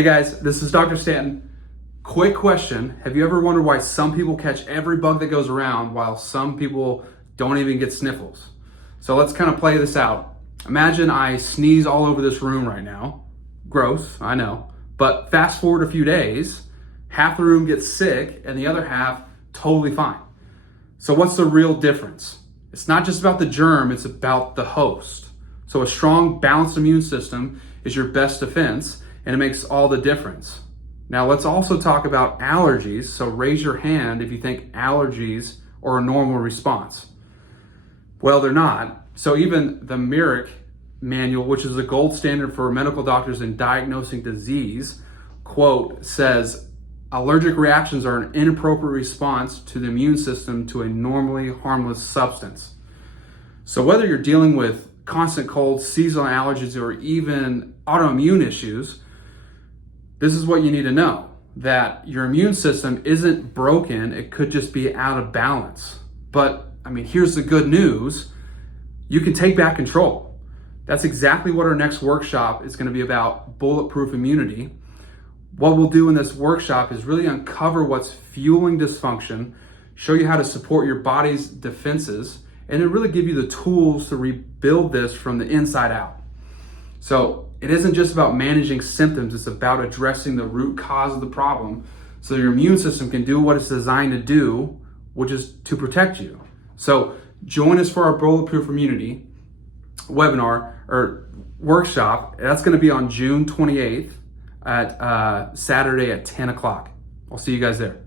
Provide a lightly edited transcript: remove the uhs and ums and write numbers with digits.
Hey guys, this is Dr. Stanton. Quick question. Have you ever wondered why some people catch every bug that goes around while some people don't even get sniffles? So let's kind of play this out. Imagine I sneeze all over this room right now. Gross, I know. But fast forward a few days, half the room gets sick and the other half totally fine. So what's the real difference? It's not just about the germ, it's about the host. So a strong, balanced immune system is your best defense, and it makes all the difference. Now let's also talk about allergies. So raise your hand if you think allergies are a normal response. Well, they're not. So even the Merrick manual, which is the gold standard for medical doctors in diagnosing disease, quote, says, allergic reactions are an inappropriate response to the immune system to a normally harmless substance. So whether you're dealing with constant colds, seasonal allergies, or even autoimmune issues, this is what you need to know, that your immune system isn't broken, it could just be out of balance. But here's the good news, you can take back control. That's exactly what our next workshop is going to be about, Bulletproof Immunity. What we'll do in this workshop is really uncover what's fueling dysfunction, show you how to support your body's defenses, and then really give you the tools to rebuild this from the inside out. So it isn't just about managing symptoms, it's about addressing the root cause of the problem so your immune system can do what it's designed to do, which is to protect you. So join us for our Bulletproof Immunity webinar or workshop. That's going to be on June 28th at Saturday at 10 o'clock. I'll see you guys there.